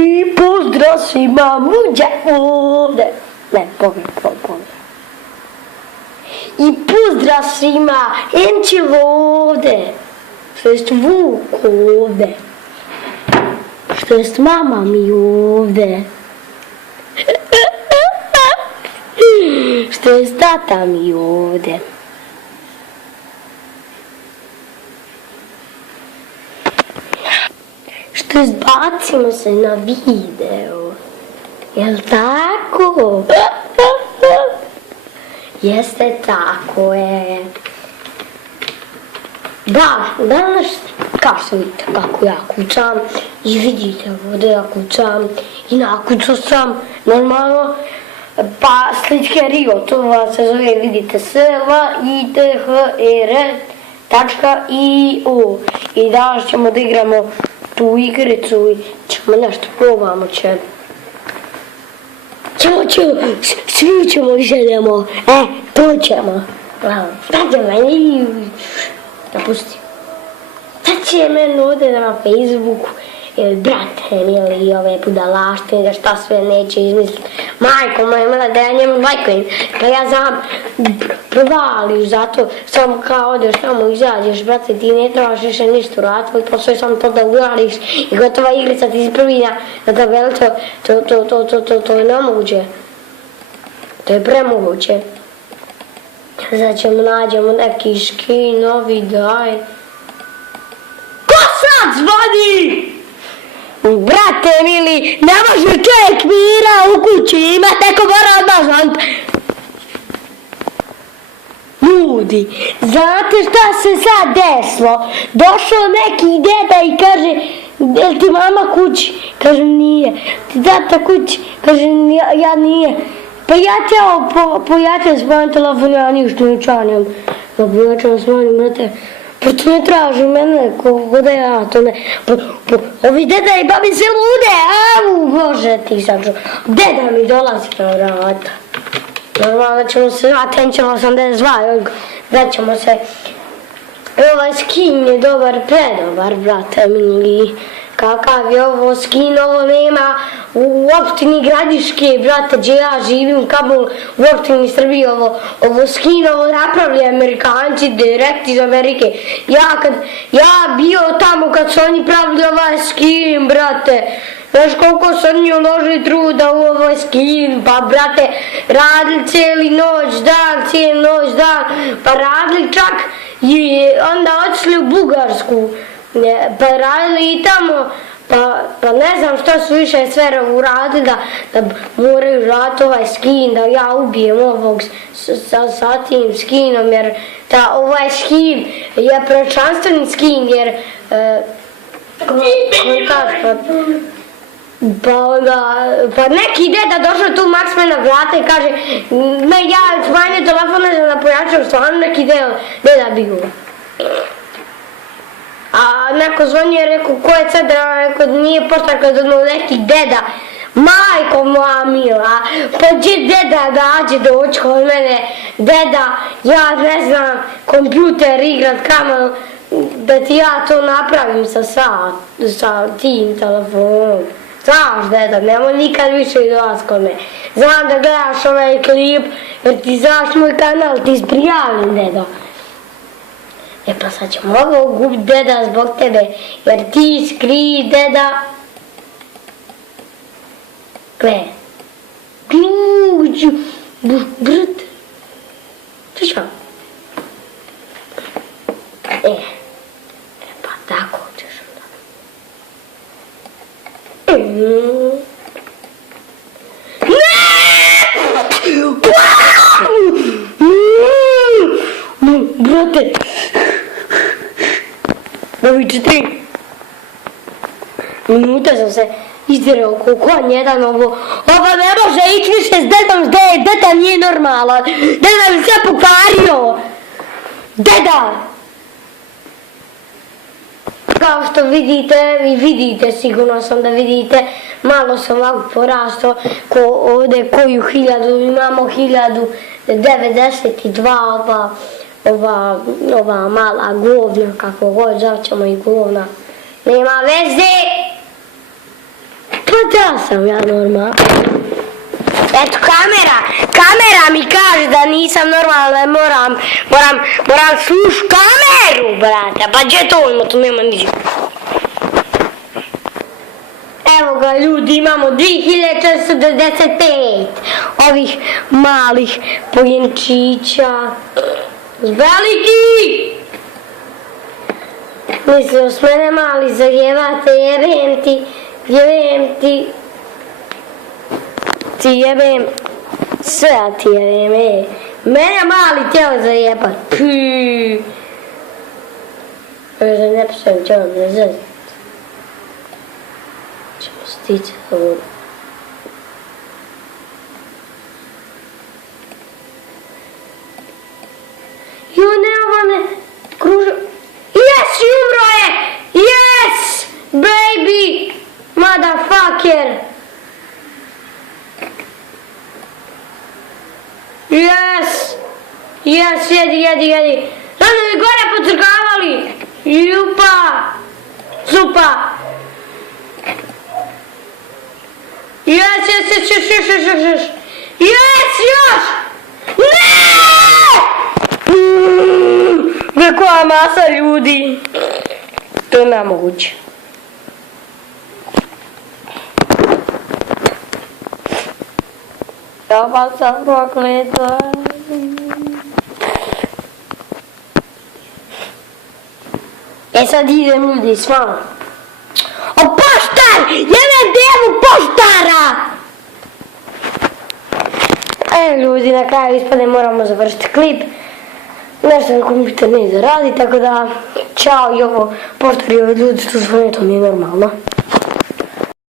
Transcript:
I pozdrav svima muđa ovde. Ne, pogledaj. I pozdrav svima Enčevo ovde. Što jest Vuk ovde. Što jest mama mi ovde. Što jest tata mi ovde. Što jest bacimo se na video. Jel tako? Jeste tako je. Da, danas, kao što vidite kako ja kucam i vidite ovdje ja kucam i nakucao sam normalno pa sličke Rio, to se zove vidite SLITHER.io i danas ćemo da igramo tu igricu i ćemo nešto probamo će. Svi ćemo i želimo, to ćemo. Šta će meni? Napusti. Šta će meni ovdje na Facebooku? Brate, ili ove budalaštine, šta sve neće izmisliti. Majko moja mila, da ja njemu lajkujem. Pa ja znam, provališ, zato samo kao odeš tamo izađeš, brate, ti ne trebaš više ništa uraditi, tvoj posao je samo to da uradiš i gotova igrica ti se prvi na tabeli, to je nemoguće. To je premoguće. Sad ćemo nađemo neki skin, novi daj. Ko sad zvoni? Brate mili, ne može čovjek mira u kući imat, neko mora odmah zvonit. Ljudi, znate šta se sad desilo? Došao neki deda i kaže, jel ti mama kući? Kaže nije. Ti tata kući? Kaže ja nije. Pa ja ćeo pojačam s mojim telefon, ja ništa ne učanjam. Ja pojačam s mojim, brate. Pa to ne traži mene, kako da ja to ne... Ovi deda i babi se lude, au, bože ti sad ču... Deda mi dolazi na vrata. Normalno ćemo se zvati Enčevo 82, da ćemo se... Ovaj skin je dobar, predobar, brate mili. Kakav je ovo skin, ovo nema u opštini Gradiške, brate, gdje ja živim u Kabulu, u opštini Srbije, ovo skin, ovo napravili Amerikanci, direkt iz Amerike. Ja bio tamo kad su oni pravili ovaj skin, brate, znaš koliko su oni uložili truda u ovaj skin, pa brate, radili cijeli noć, dan, pa radili čak i onda otišli u Bugarsku. Pa radili i tamo, pa ne znam što su više sve uradili da moraju raditi ovaj skin, da ja ubijem ovog sa tim skinom, jer ovaj skin je prečanstveni skin, jer pa neki deda došao tu Maksme na vrata i kaže ja smanjio telefon da pojačam, stvarno neki deda bio. A neko zvonio i rekao ko je cedra, rekao nije poštarka da neki deda. Majko moja mila, pa gdje deda dađe doći kod mene? Deda, ja ne znam kompjuter igrat kamo da ti ja to napravim sa tim telefonom. Znaš deda, nemoj nikad više dolaz kod mene. Znam da gledaš ovaj klip jer ti znaš moj kanal, ti isprijavim deda. E pa sad ćemo ovo gubit deda zbog tebe, jer ti skri deda. Gle. Kljuđu. Brate. Slušaj. Pa tako ćeš onda. Brate. Novi 4 minuta sam se izdirao ko konj jedan ovo ne može ići više s dedom, deda nije normalan, deda mi sve pokvario, deda! Kao što vidite, sigurno sam da vidite, malo sam ovako porastao, ovdje koju 1000, imamo 1092 ova mala govna, kako god zavćemo i govna. Nema veze! Pa da sam ja normalno. Eto kamera mi kaže da nisam normalna, moram slušati kameru, brate, pa gdje to ima, tu nema ničega. Evo ga ljudi, imamo 2495 ovih malih pojenčića. Veliki! Mislim, s mene mali zajebate, jebem ti jebem, sve ja ti jebem, mene mali tijelo zajebat, pii. Možda ne pišem će vam ne zezati. Ćemo stići za vodu. Jo, ne, ovo ne kruža. Yes, umro je! Yes, baby! Motherfucker! Yes! Yes, jedi! Rano mi gore pocrkavali! Jupa! Zupa! Yes! Yes, još! Ne! Koja masa ljudi! To je nemoguće. Ja sam prokleta. Sad idem ljudi s vama. O poštar! Jebem devu poštara! Ljudi, na kraju ispade moramo završiti klip. Nešto na kompjuter ne zaradi, tako da čao i ovo poštari ove ljudi što zvone, to mi je normalno.